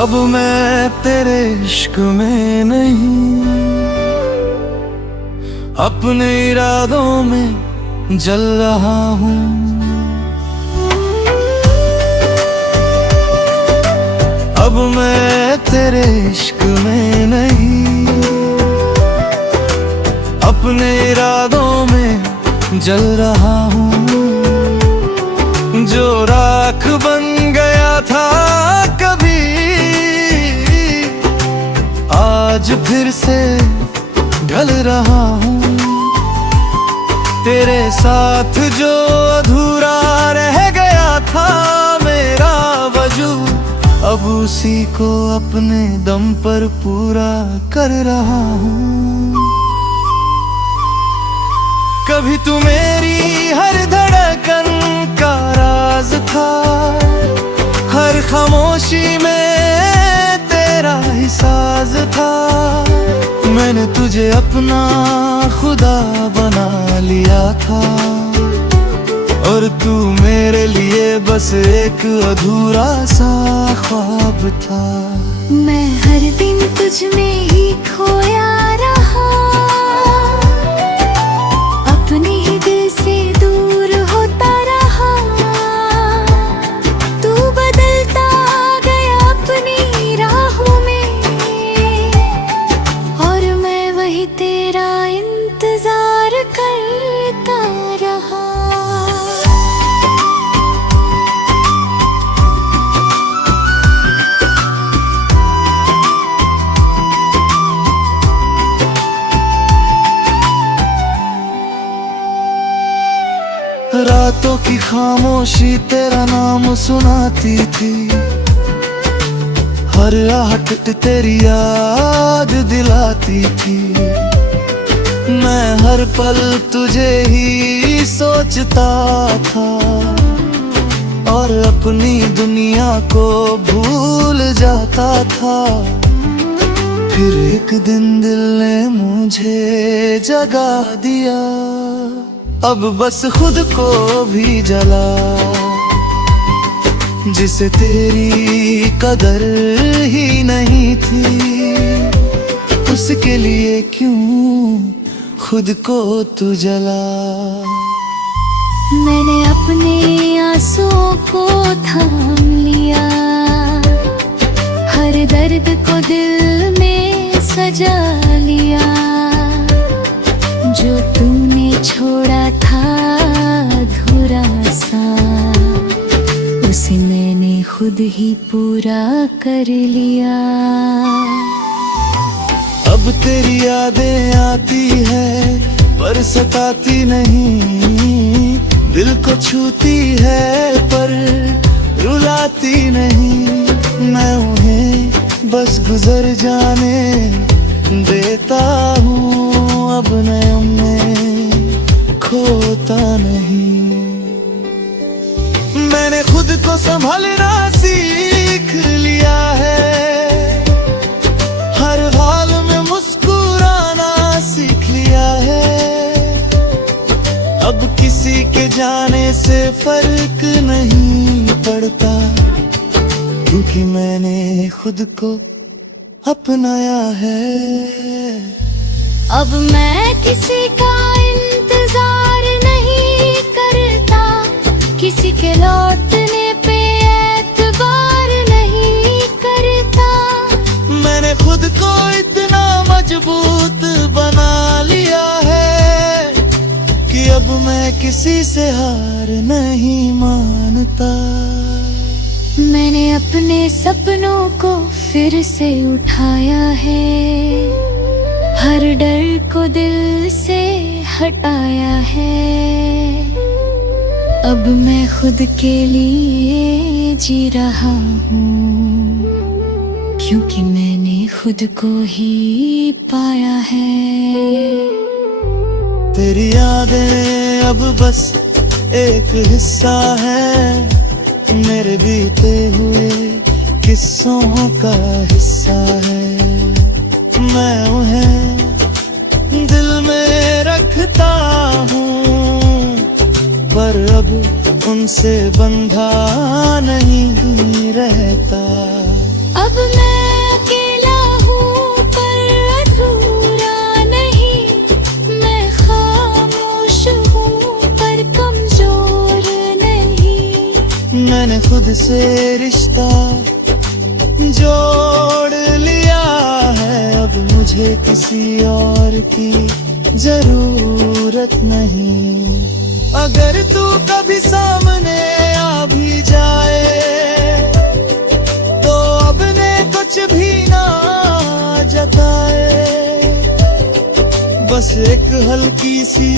अब मैं तेरे इश्क में नहीं, अपने इरादों में जल रहा हूँ। अब मैं तेरे इश्क में नहीं, अपने इरादों में जल रहा हूँ। जो राख बन गया था कभी, आज फिर से ढल रहा हूँ। तेरे साथ जो अधूरा रह गया था मेरा वजूद, अब उसी को अपने दम पर पूरा कर रहा हूँ। कभी तू मेरी हर धड़कन का राज था, हर खामोशी में तेरा ही साज था। मैंने तुझे अपना खुदा बना लिया था, और तू मेरे लिए बस एक अधूरा सा ख्वाब था। मैं हर दिन तुझ में ही खोया रहा, अपने ही दिल से दूर होता रहा। तू बदलता गया अपनी राहों में, और मैं वही तेरा इंतजार करता रहा। रातों की खामोशी तेरा नाम सुनाती थी, हर आहट तेरी याद दिलाती थी। मैं हर पल तुझे ही सोचता था, और अपनी दुनिया को भूल जाता था। फिर एक दिन दिल ने मुझे जगा दिया, अब बस खुद को भी जला। जिसे तेरी कदर ही नहीं थी, उसके लिए क्यों खुद को तू जला। मैंने अपने आंसुओं को थाम लिया, हर दर्द को दिल में सजा लिया। जो तूने छोड़ा था अधूरा सा, उसे मैंने खुद ही पूरा कर लिया। अब तेरी यादें आती है पर सताती नहीं, दिल को छूती है पर रुलाती नहीं। मैं उन्हें बस गुजर जाने देता हूँ, अब मैं उनमें खोता नहीं। मैंने खुद को संभालना सीख लिया है, हर हाल में मुस्कुराना सीख लिया है। अब किसी के जाने से फर्क नहीं पड़ता, क्योंकि मैंने खुद को अपनाया है। अब मैं किसी का इंतजार नहीं करता, किसी के लौटने पे एतबार नहीं करता। मैंने खुद को इतना मजबूत बना लिया है, कि अब मैं किसी से हार नहीं मानता। मैंने अपने सपनों को फिर से उठाया है, हर डर को दिल से हटाया है। अब मैं खुद के लिए जी रहा हूँ, क्योंकि मैंने खुद को ही पाया है। तेरी यादें अब बस एक हिस्सा है, मेरे बीते हुए किस्सों का हिस्सा है। मैं उन्हें दिल में रखता हूँ, पर अब उनसे बंधा नहीं रहता। अब अब मैं अकेला हूँ पर अधूरा नहीं, मैं खामोश हूँ पर कमजोर नहीं। मैंने खुद से रिश्ता जोड़ लिया है, अब मुझे किसी और की जरूरत नहीं। अगर तू कभी सामने आ भी जाए तो अपने कुछ भी ना जताए, बस एक हल्की सी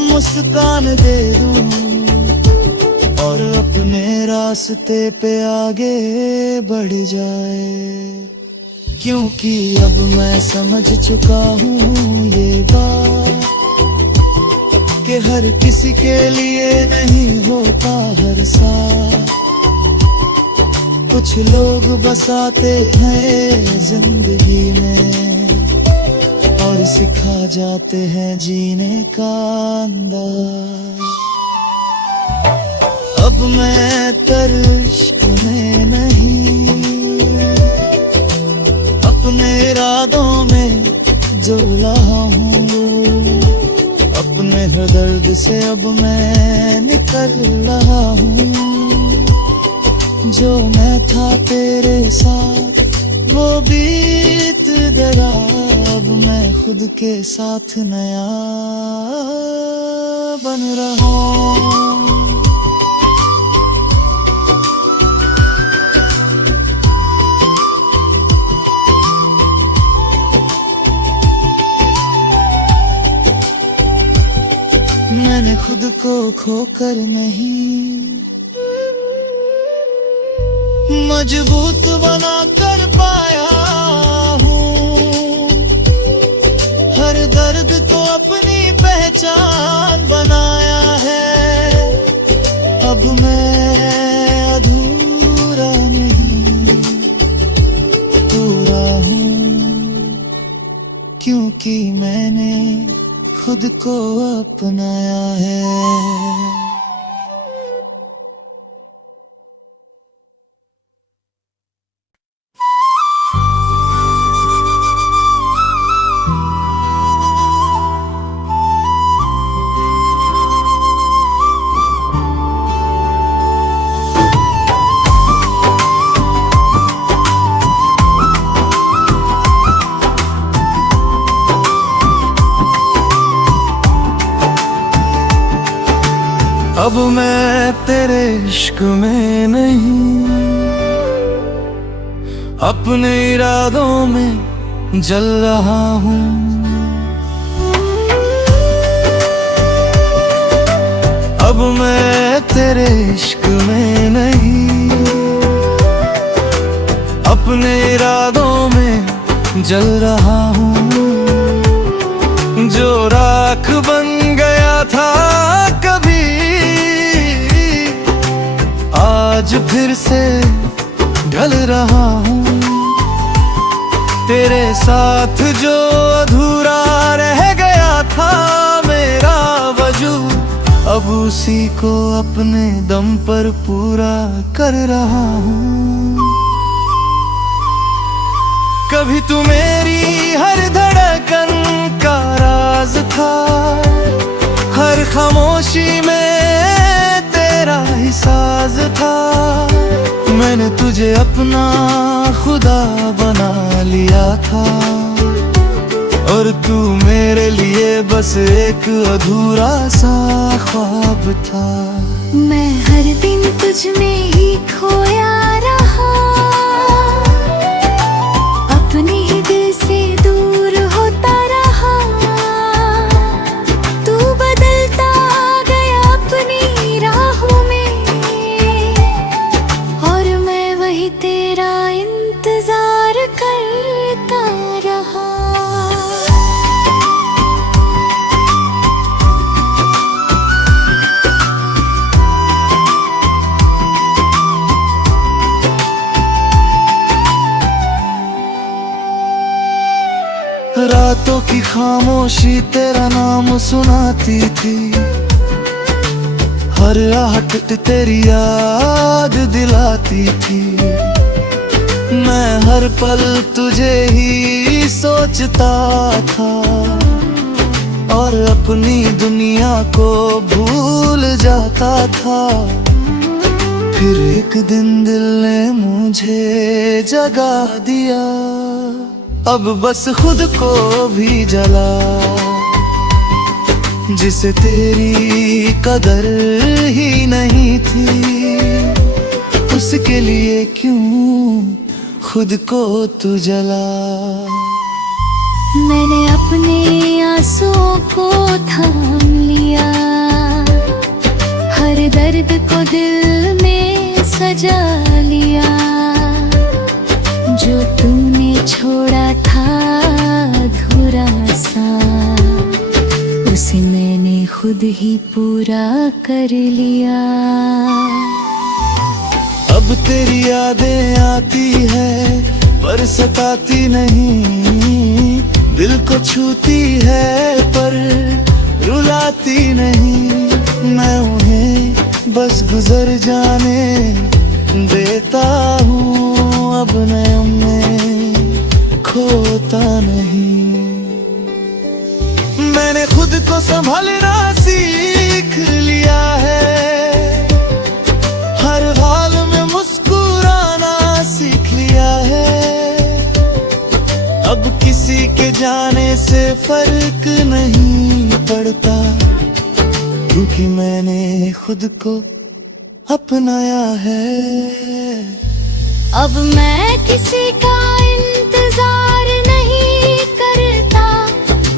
मुस्कान दे दूं और अपने रास्ते पे आगे बढ़ जाए। क्योंकि अब मैं समझ चुका हूँ ये बात कि हर किसी के लिए नहीं होता हर साथ। कुछ लोग बसाते हैं जिंदगी में और सिखा जाते हैं जीने का अंदाज। अब मैं तर्क में नहीं, अपने इरादों में जो रहा हूँ, अपने हर दर्द से अब मैं निकल रहा हूँ। जो मैं था तेरे साथ वो बीत गया, अब मैं खुद के साथ नया बन रहा हूँ। मैंने खुद को खोकर नहीं, मजबूत बना कर पाया हूँ। हर दर्द को अपनी पहचान बनाया है, अब मैं अधूरा नहीं पूरा हूँ। क्योंकि मैंने खुद को अपनाया है। अब मैं तेरे इश्क में नहीं, अपने इरादों में जल रहा हूँ। अब मैं तेरे इश्क में नहीं, अपने इरादों में जल रहा हूँ। जो राख बन गया था कभी, आज फिर से ढल रहा हूँ। तेरे साथ जो अधूरा रह गया था मेरा वजूद, अब उसी को अपने दम पर पूरा कर रहा हूँ। कभी तू मेरी हर धड़कन का राज था, हर खामोशी में तेरा ही साज था। मैंने तुझे अपना खुदा बना लिया था और तू मेरे लिए बस एक अधूरा सा ख्वाब था। मैं हर दिन तुझ में ही खोया रहा, अपने ही दिल से दूर होता रहा। तू बदलता गया अपनी राहों में और मैं वही तेरा इंतजार करता रहा। रातों की खामोशी तेरा नाम सुनाती थी, हर आहट तेरी याद दिलाती थी। मैं हर पल तुझे ही सोचता था और अपनी दुनिया को भूल जाता था। फिर एक दिन दिल ने मुझे जगा दिया, अब बस खुद को भी जला। जिसे तेरी कदर ही नहीं थी, उसके लिए क्यों खुद को तू जला। मैंने अपने आंसुओं को थाम लिया, हर दर्द को दिल में सजा लिया। जो तूने छोड़ा था अधूरा सा, उसे मैंने खुद ही पूरा कर लिया। अब तेरी यादें आती है पर सताती नहीं, दिल को छूती है पर रुलाती नहीं। मैं उन्हें बस गुजर जाने देता हूँ, अब मैं उन्हें खोता नहीं। मैंने खुद को संभालना सीख लिया है, हर हाल में मुस्कुराना सीख लिया है। अब किसी के जाने से फर्क नहीं पड़ता, क्योंकि मैंने खुद को अपनाया है। अब मैं किसी का इंतजार नहीं करता,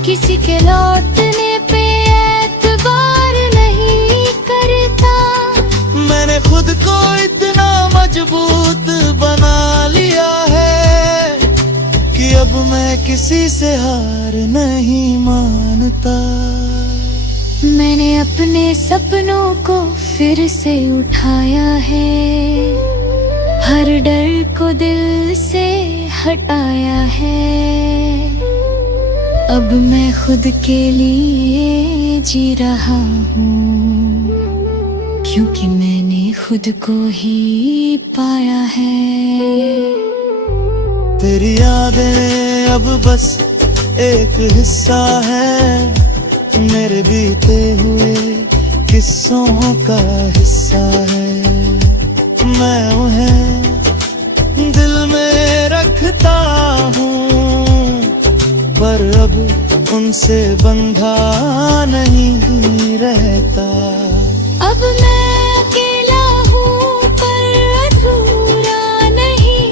किसी के लौटने पे एतबार नहीं करता। मैंने खुद को इतना मजबूत बना लिया है कि अब मैं किसी से हार नहीं मानता। मैंने अपने सपनों को फिर से उठाया है, हर डर को दिल से हटाया है। अब मैं खुद के लिए जी रहा हूँ, क्योंकि मैंने खुद को ही पाया है। तेरी यादें अब बस एक हिस्सा है, मेरे बीते हुए किस्सों का हिस्सा है। मैं उन्हें दिल में रखता हूँ, पर अब उनसे बंधा नहीं रहता। अब मैं अकेला हूँ पर अधूरा नहीं,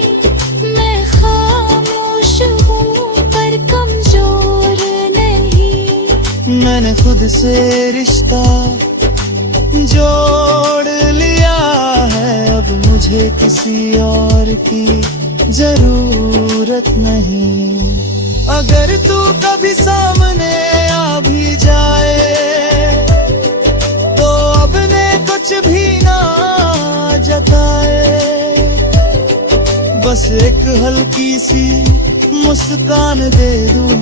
मैं खामोश हूँ पर कमजोर नहीं। मैंने खुद से रिश्ता जोड़ लिया है, अब मुझे किसी और की जरूरत नहीं। अगर तू कभी सामने आ भी जाए तो अपने कुछ भी ना जताए, बस एक हल्की सी मुस्कान दे दूं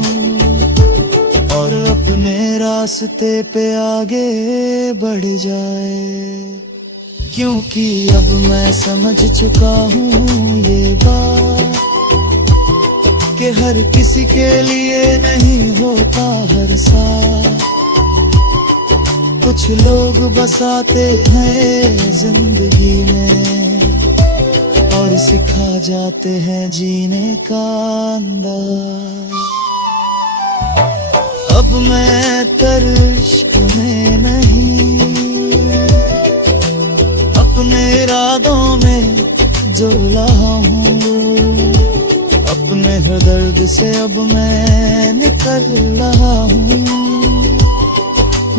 और अपने रास्ते पे आगे बढ़ जाए। क्योंकि अब मैं समझ चुका हूँ ये बात कि हर किसी के लिए नहीं होता हर साथ। कुछ लोग बसाते हैं जिंदगी में और सिखा जाते हैं जीने का अंदाज। अब मैं तर्क में नहीं, अपने इरादों में जो रहा हूँ, अपने दर्द से अब मैं निकल रहा हूँ।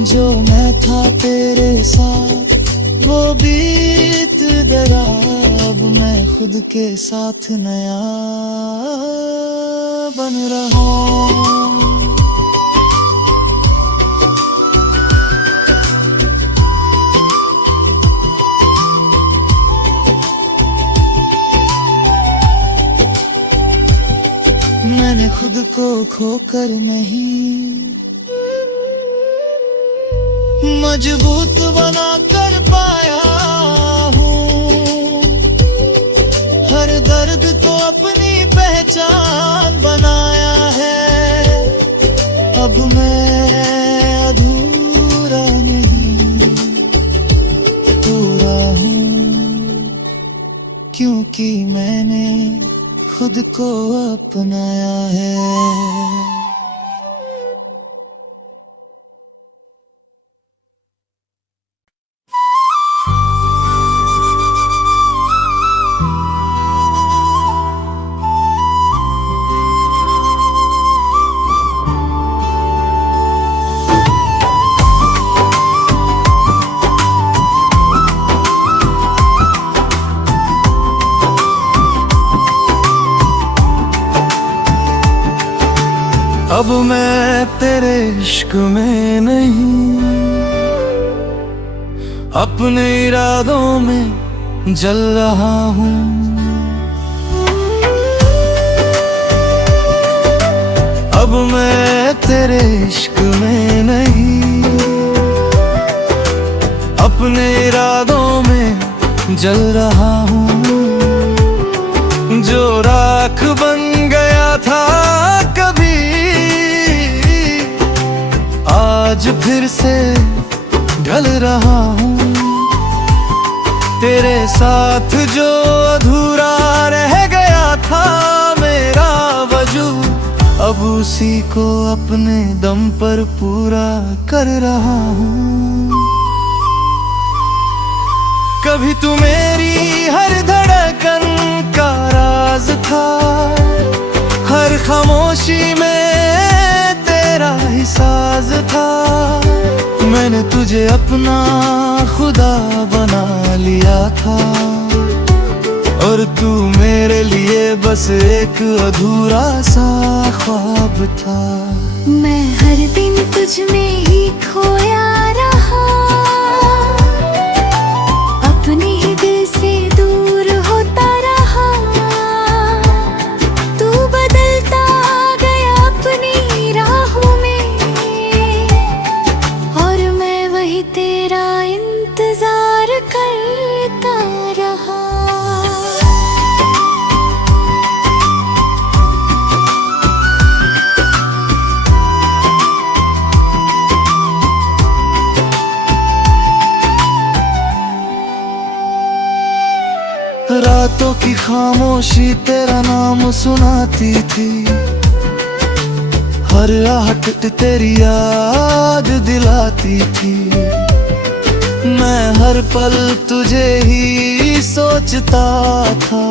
जो मैं था तेरे साथ वो बीत गया, अब मैं खुद के साथ नया बन रहा हूँ। मैंने खुद को खोकर नहीं, मजबूत बना कर पाया हूँ। हर दर्द को चांद बनाया है। अब मैं अधूरा नहीं पूरा हूँ, क्योंकि मैंने खुद को अपनाया है। अब मैं तेरे इश्क में नहीं, अपने इरादों में जल रहा हूँ। अब मैं तेरे इश्क में नहीं, अपने इरादों में जल रहा हूँ। जो राख बन गया था कभी, आज फिर से ढल रहा हूँ। तेरे साथ जो अधूरा रह गया था मेरा वजूद, अब उसी को अपने दम पर पूरा कर रहा हूँ। कभी तू मेरी हर धड़कन का राज था, हर खामोशी में तेरा ही साज था। मैंने तुझे अपना खुदा बना लिया था, और तू मेरे लिए बस एक अधूरा सा ख्वाब था। मैं हर दिन तुझ में ही खोया रहा, अपने ही दिल से दूर होता रहा। तू बदलता गया अपनी राहों में, और मैं वही तेरा इंतजार करता रहा। रातों की खामोशी तेरा नाम सुनाती थी, हर आहट तेरी याद दिलाती थी। मैं हर पल तुझे ही सोचता था,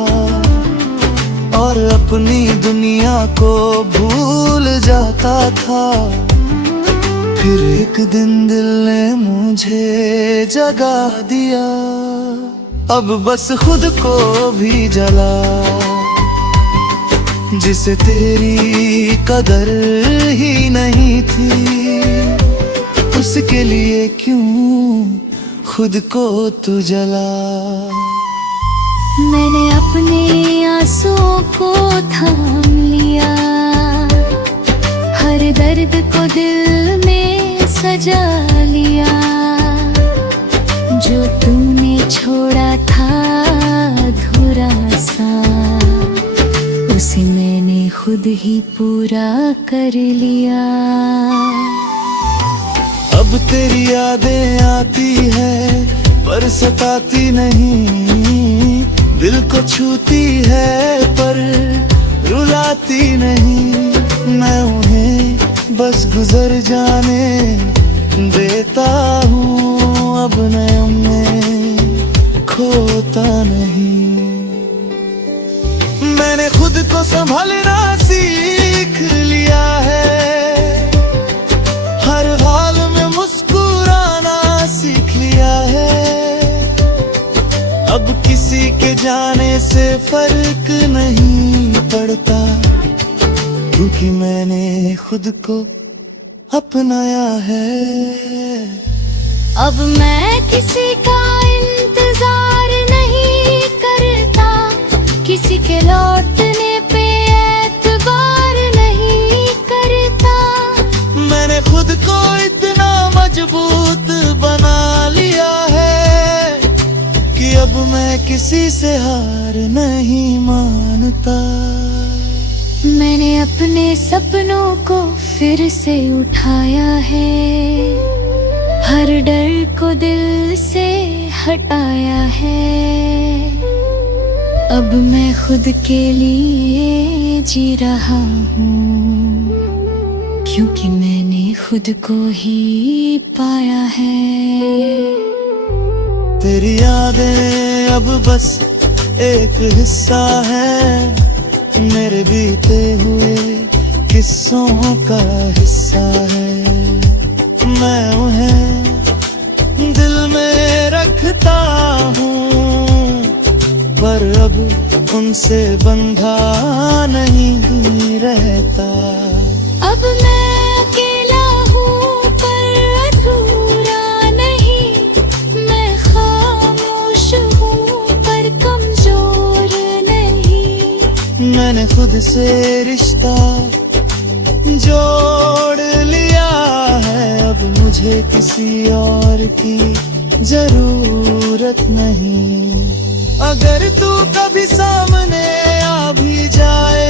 और अपनी दुनिया को भूल जाता था। फिर एक दिन दिल ने मुझे जगा दिया, अब बस खुद को भी जला। जिसे तेरी कदर ही नहीं थी, उसके लिए क्यों खुद को तू जला। मैंने अपने आंसुओं को थाम लिया, हर दर्द को दिल में सजा लिया। जो तूने छोड़ा था अधूरा सा, उसे मैंने खुद ही पूरा कर लिया। अब तेरी यादें आती है पर सताती नहीं, दिल को छूती है पर रुलाती नहीं। मैं उन्हें बस गुजर जाने देता हूँ, अब मैं उन्हें खोता नहीं। मैंने खुद को संभालना सीख लिया है, हर हाल में मुस्कुराना सीख लिया है। अब किसी के जाने से फर्क नहीं पड़ता, क्योंकि मैंने खुद को अपनाया है। अब मैं किसी का इंतजार नहीं करता, किसी के लौटने पे एतबार नहीं करता। मैंने खुद को इतना मजबूत बना लिया है कि अब मैं किसी से हार नहीं मानता। मैंने अपने सपनों को फिर से उठाया है, हर डर को दिल से हटाया है। अब मैं खुद के लिए जी रहा हूँ, क्योंकि मैंने खुद को ही पाया है। तेरी यादें अब बस एक हिस्सा है, मेरे बीते हुए किस्सों का हिस्सा है। मैं उन्हें दिल में रखता हूँ, पर अब उनसे बंधा नहीं रहता। अब मैं अकेला हूँ पर अधूरा नहीं, मैं खामोश हूँ पर कमजोर नहीं। मैंने खुद से रिश्ता जोड़ लिया है, अब मुझे किसी और की जरूरत नहीं। अगर तू कभी सामने आ भी जाए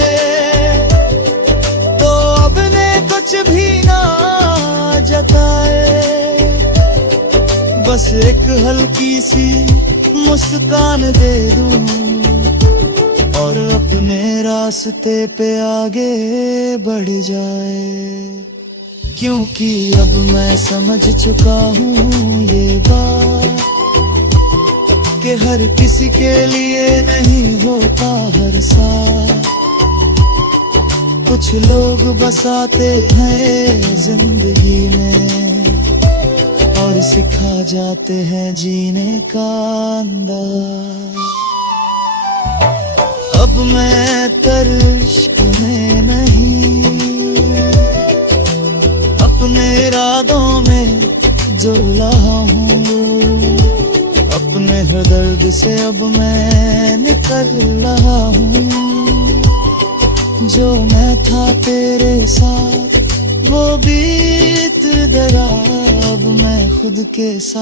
तो अपने कुछ भी ना जताए, बस एक हल्की सी मुस्कान दे दूं और अपने रास्ते पे आगे बढ़ जाए। क्योंकि अब मैं समझ चुका हूँ ये बात कि हर किसी के लिए नहीं होता हर साथ। कुछ लोग बसाते हैं जिंदगी में और सिखा जाते हैं जीने का अंदाज। अब मैं तर्क में नहीं, अपने इरादों में जो रहा हूँ, अपने दर्द से अब मैं निकल रहा हूँ। जो मैं था तेरे साथ वो बीत गया, अब मैं खुद के साथ